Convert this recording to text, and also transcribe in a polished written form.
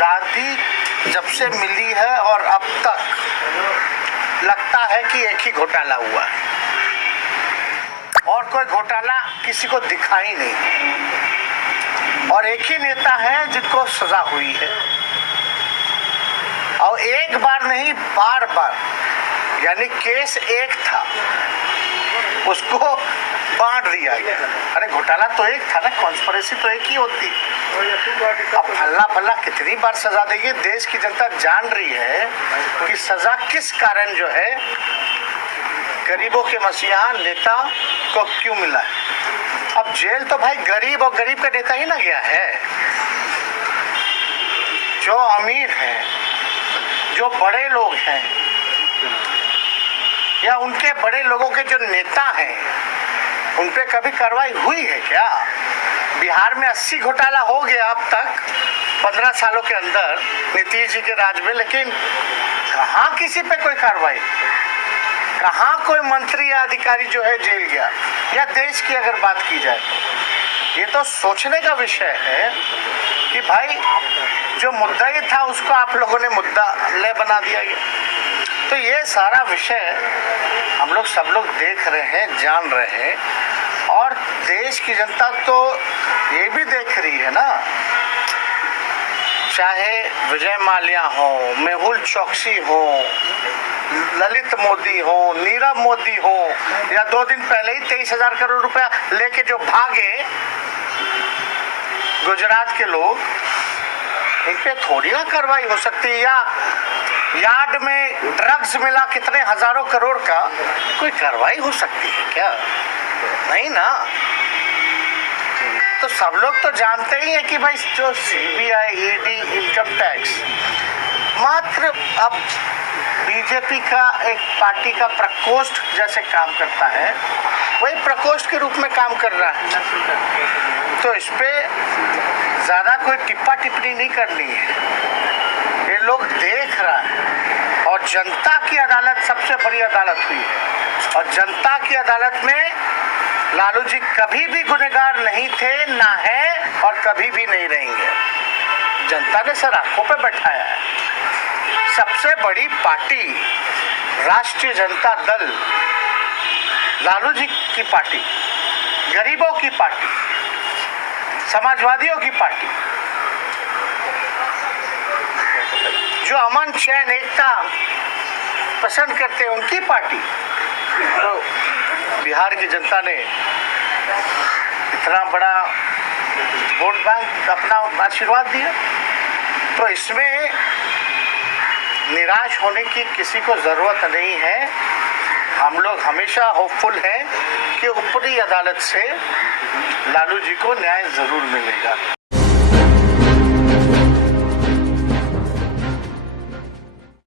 आज़ादी जब से मिली है और अब तक लगता है कि एक ही घोटाला हुआ है और कोई घोटाला किसी को दिखा ही नहीं, और एक ही नेता है जिनको सजा हुई है, और एक बार नहीं बार बार, यानी केस एक था उसको बांट दिया गया। अरे घोटाला तो एक था ना, कॉन्स्पिरेसी तो एक ही होती। अब फल्ला फल्ला कितनी बार सजा देगी? देश की जनता जान रही है कि सजा किस कारण जो है गरीबों के मसीहा नेता को क्यों मिला है। अब जेल तो भाई गरीब और गरीब का नेता ही ना गया है। जो अमीर हैं, जो बड़े लोग हैं या उनके बड़े लोगों के जो नेता हैं, उन पे कभी कार्रवाई हुई है क्या? बिहार में 80 घोटाला हो गया अब तक 15 सालों के अंदर नीतीश जी के राज में, लेकिन कहाँ किसी पे कोई कार्रवाई, कहाँ कोई मंत्री या अधिकारी जो है जेल गया? या देश की अगर बात की जाए तो ये तो सोचने का विषय है कि भाई जो मुद्दा ही था उसको आप लोगों ने मुद्दा ले बना दिया गया। तो ये सारा विषय हम लोग सब लोग देख रहे हैं, जान रहे हैं, और देश की जनता तो ये भी देख रही है ना, चाहे विजय माल्या हो, मेहुल चौकसी हो, ललित मोदी हो, नीरव मोदी हो, या 2 दिन पहले ही 23,000 करोड़ रुपया लेके जो भागे गुजरात के लोग, इन पे थोड़ी ना कार्रवाई हो सकती है। या यार्ड में ड्रग्स मिला कितने हजारों करोड़ का, कोई कार्रवाई हो सकती है क्या? नहीं ना। तो सब लोग तो जानते ही हैं कि भाई जो सीबीआई, ईडी, इनकम टैक्स मात्र अब बीजेपी का एक पार्टी का प्रकोष्ठ जैसे काम करता है, वही प्रकोष्ठ के रूप में काम कर रहा है। तो इस पे ज्यादा कोई टिप्पा टिप्पणी नहीं करनी है। ये लोग देख रहा है, और जनता की अदालत सबसे बड़ी अदालत हुई है, और जनता की अदालत में लालू जी कभी भी गुनहगार नहीं थे, ना है, और कभी भी नहीं रहेंगे। जनता ने सर आंखों पे बैठाया है। सबसे बड़ी पार्टी राष्ट्रीय जनता दल, लालू जी की पार्टी, गरीबों की पार्टी, समाजवादियों की पार्टी, जो अमन चैन एकता पसंद करते हैं उनकी पार्टी, तो बिहार की जनता ने इतना बड़ा वोट बैंक अपना आशीर्वाद दिया। तो इसमें निराश होने की किसी को जरूरत नहीं है। हम लोग हमेशा होपफुल हैं कि ऊपरी अदालत से लालू जी को न्याय जरूर मिलेगा।